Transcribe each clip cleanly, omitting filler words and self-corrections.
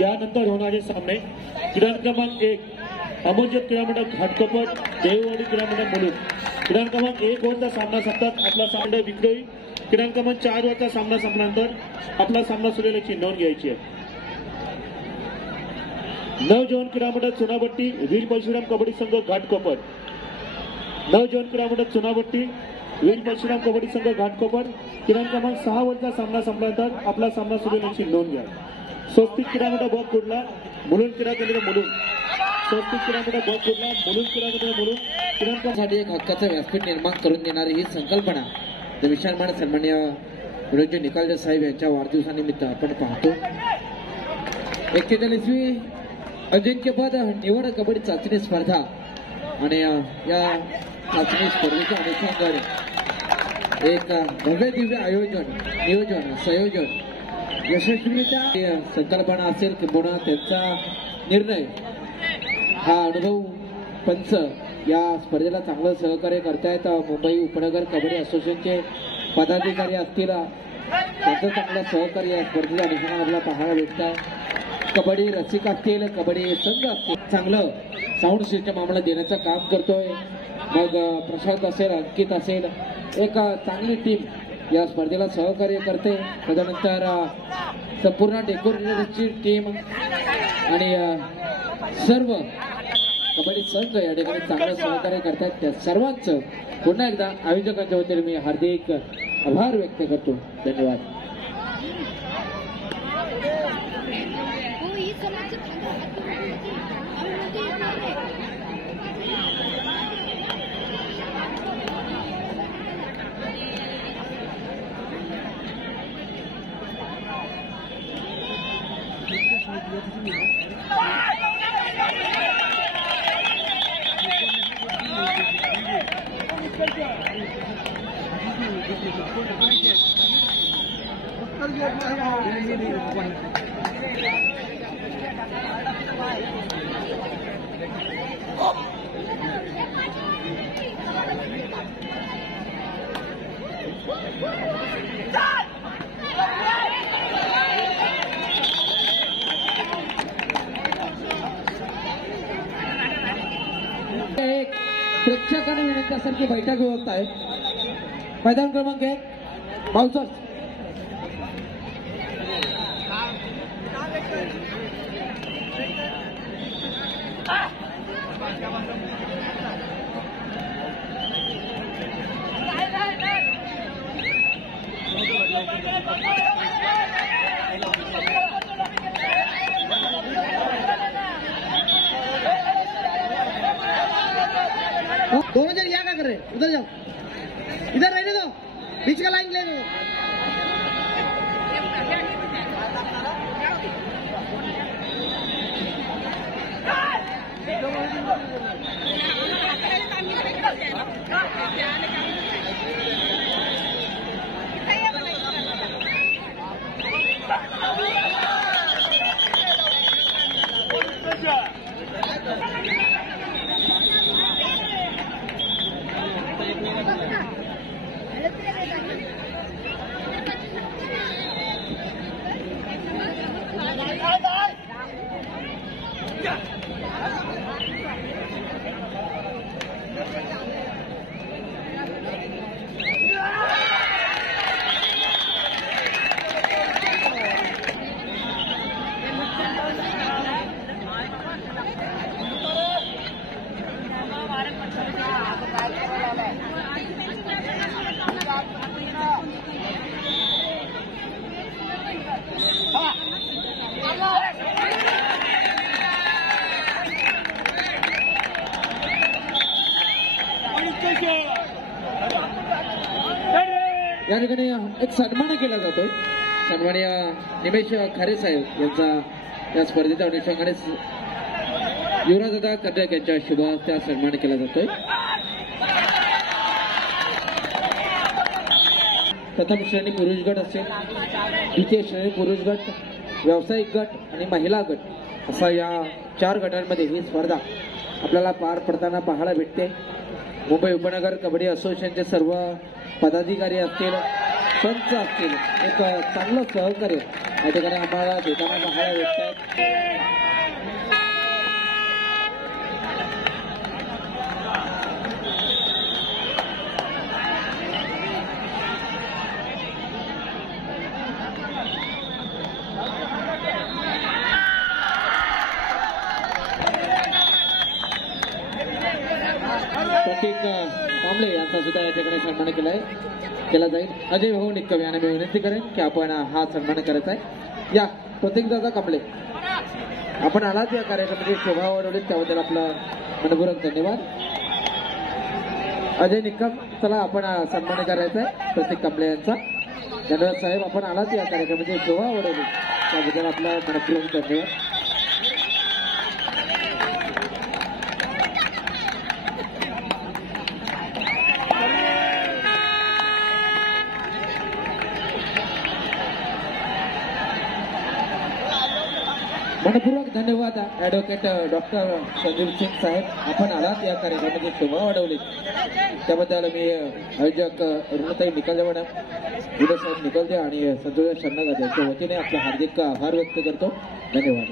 यानंतर होणारे सामने क्रीडा क्रमांक 1 अमोलजीत क्रीडा मंडळ घाटकोपर देववाडी क्रीडा मंडळ मुलुंड. क्रीडा क्रमांक 1 वरचा सामना संपतात आपला सामना विक्रोळी. क्रीडा क्रमांक 4 वरचा सामना संपल्यानंतर आपला सामना सुरू झाल्याची नोंद घ्यायची आहे. नवजीवन क्रीडा मंडळ चुनाभट्टी वीर परशुराम कबड्डी संघ घाटकोपर. नवजीवन क्रीडा मंडळ चुनाभट्टी वीर परशुराम कबड्डी संघ घाटकोपर. क्रीडा क्रमांक 6 वरचा सामना संपल्यानंतर आपला सामना सुरू झाल्याची नोंद घ्या. स्वस्तिक क्रीडा मंडळ बॉब कुर्ला मुलुंड क्रीडा केंद्र मुलुंड. स्वस्तिक क्रीडा मंडळ बॉब कुर्ला मुलुंड क्रीडा केंद्र मुलुंड. क्रीडांसाठी एक हक्काचं व्यासपीठ निर्माण करून देणारी ही संकल्पना विशालमान सन्माननीय विरोधी निकालजा साहेब यांच्या वाढदिवसानिमित्त आपण पाहतो. 41वी अजिंक्यपद निवड कबड्डी चाचणी स्पर्धा आणि या चाचणी स्पर्धेच्या अनुषंगाने एक भव्य दिव्य नियोजन संयोजन यशस्वीरित्या संकल्पना असेल किंवा त्यांचा निर्णय हा अनुभव पंच या स्पर्धेला चांगलं सहकार्य करतायत. मुंबई उपनगर कबड्डी असोसिएशनचे पदाधिकारी असतील त्यांचं चांगलं सहकार्य या स्पर्धेच्या अनुषंगाने आपल्याला पाहायला भेटत आहे. कबड्डी रसिक असतील कबड्डी संघ असतील चांगलं साऊंड सिस्टम आम्हाला देण्याचं काम करतोय. मग प्रशांत असेल अंकित असेल एक चांगली टीम या स्पर्धेला सहकार्य करते. त्याच्यानंतर संपूर्ण डेकोरेटरची टीम आणि सर्व कबड्डी संघ या ठिकाणी चांगलं सहकार्य करतात. त्या सर्वांचं पुन्हा एकदा आयोजकांच्या वतीने मी हार्दिक आभार व्यक्त करतो. धन्यवाद. प्रेक्षकांना विनंतीसारखी बैठक व्यवस्था आहे. मैदान क्रमांक 1 बाउन्सर दोनों जन यहाँ क्या कर रहे हैं? उधर जाओ, इधर रहने दो, बीच का लाइन लेने दो. या ठिकाणी एक सन्मान केला जातोय. सन्माननीय निमेश खारे साहेब यांचा या स्पर्धेच्या अनुषंगाने युवराजदादा कर्डक यांच्या शुभ हस्ते सन्मान केला जातोय. प्रथम श्रेणी पुरुष गट असेल, द्वितीय श्रेणी पुरुष गट, व्यावसायिक गट आणि महिला गट असा या 4 गटांमध्ये ही स्पर्धा आपल्याला पार पडताना पाहायला भेटते. मुंबई उपनगर कबड्डी असोसिएशनचे सर्व पदाधिकारी असतील पंच असतील एक चांगलं सहकार्य या ठिकाणी आम्हाला देताना पाहायला भेटत आहेत. प्रतीक कांबळे यांचा सुद्धा या ठिकाणी सन्मान केला जाईल. अजय भाऊ निक्कम यांना मी विनंती करेन की आपण हा सन्मान करायचा आहे. या प्रतीक दादा कांबळे आपण आलात या कार्यक्रमाची शोभा वाढवलीत त्याबद्दल आपला मनपूर्वक धन्यवाद. अजय निक्कम चला आपण सन्मान करायचा आहे प्रतीक कांबळे यांचा. धन्यवाद साहेब आपण आलात या कार्यक्रमाची शोभा वाढवली त्याबद्दल आपला मनपूर्वक धन्यवाद. मनपूर्वक धन्यवाद ॲडव्होकेट डॉक्टर संजीव सिंग साहेब आपण आलात या कार्यक्रमाची शोभा वाढवली त्याबद्दल मी आयोजक ऋणताई निकलदे मॅडम उदय साहेब निकलदे आणि संजय शर्नागत यांच्या वतीने आपले हार्दिक आभार व्यक्त करतो. धन्यवाद.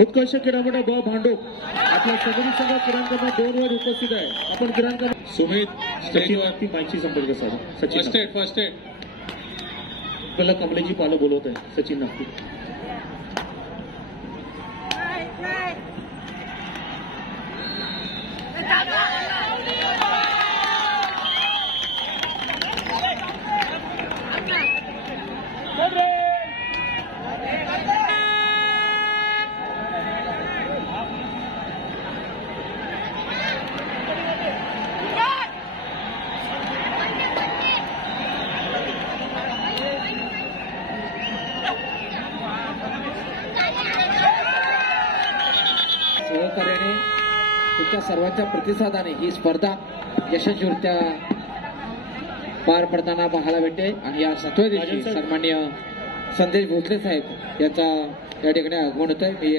उत्कर्ष क्रीडामंडळ ब भांडूप आपल्या सगळी संघ क्रीडांकरता 2 वर उपस्थित आहे. आपण क्रीडांकरता सुमित स्टेजवरती माहिती संपर्क साधा. सचिन फर्स्ट एड आपल्याला कमलेची पालं बोलवत आहे. सचिन नागपूर सहकार्याने तुमच्या सर्वांच्या प्रतिसादाने ही स्पर्धा यशस्वीरित्या पार पडताना पाहायला भेटते. आणि या 7व्या दिवशी सन्माननीय संदेश भोसले साहेब यांचा या ठिकाणी आगमन होत आहे. मी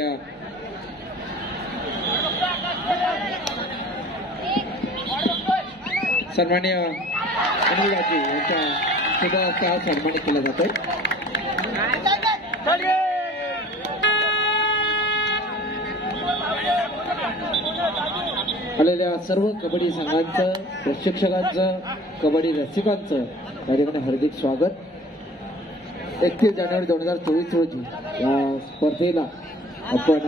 सन्माननीय अनिलजी यांच्या शुभ हस्ते सन्मानित केला जातोय. आलेल्या सर्व कबड्डी संघांचं, प्रशिक्षकांचं, कबड्डी रसिकांचं या ठिकाणी हार्दिक स्वागत. 31 जानेवारी 2024 रोजी या स्पर्धेला आपण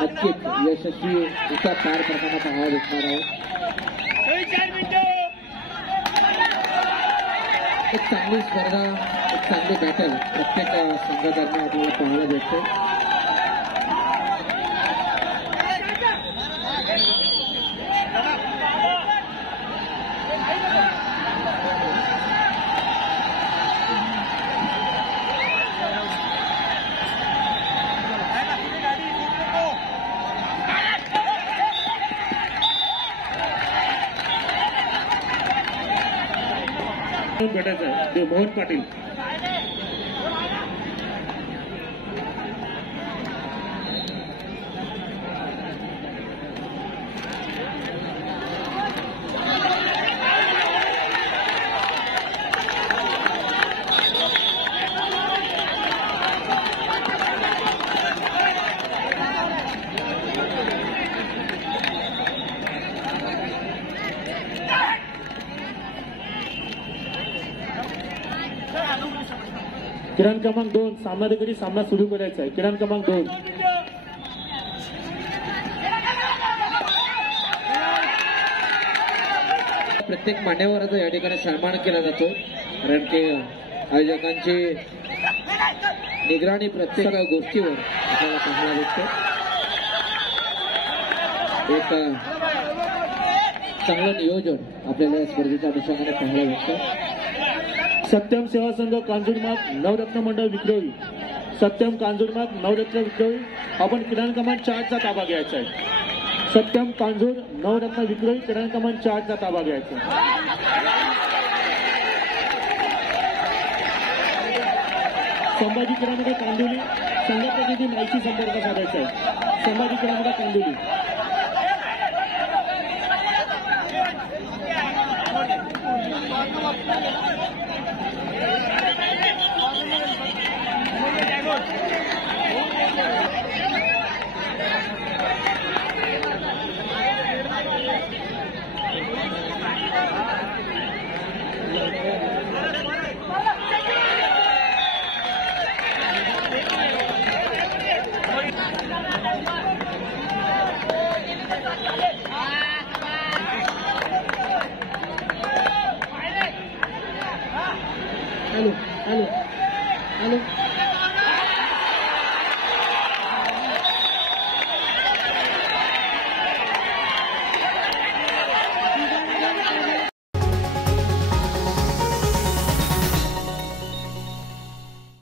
नक्कीच यशस्वी एका पार करताना पाहायला भेटणार आहोत. एक चांगली स्पर्धा, एक चांगली बॅटल प्रत्येक संघादरम्यान आपल्याला पाहायला भेटते. भेटायचं आहे ते मोहन पाटील. किरण क्रमांक 2 सामनाधिकारी सामना सुरू करायचा आहे. किरण क्रमांक 2 प्रत्येक मान्यवराचा या ठिकाणी सन्मान केला जातो, कारण की आयोजकांची निगराणी प्रत्येक गोष्टीवर आपल्याला पाहायला भेटते. एक चांगलं नियोजन आपल्याला या स्पर्धेच्या अनुषंगाने पाहायला भेटतं. सत्यम सेवा संघ कांजूरमार्ग नवरत्न मंडळ विक्रोळी. सत्यम कांजूरमार्ग नवरत्न विक्रोळी आपण किरण क्रमांक 4 चा ताबा घ्यायचा आहे. सत्यम कांजूर नवरत्न विक्रोळी किरण क्रमांक 4 चा ताबा घ्यायचा. संभाजी किराणा कांदिवली संघ प्रतिनिधी माहिती संपर्क साधायचा आहे. संभाजी किराणा कांदिवली. Hello hello hello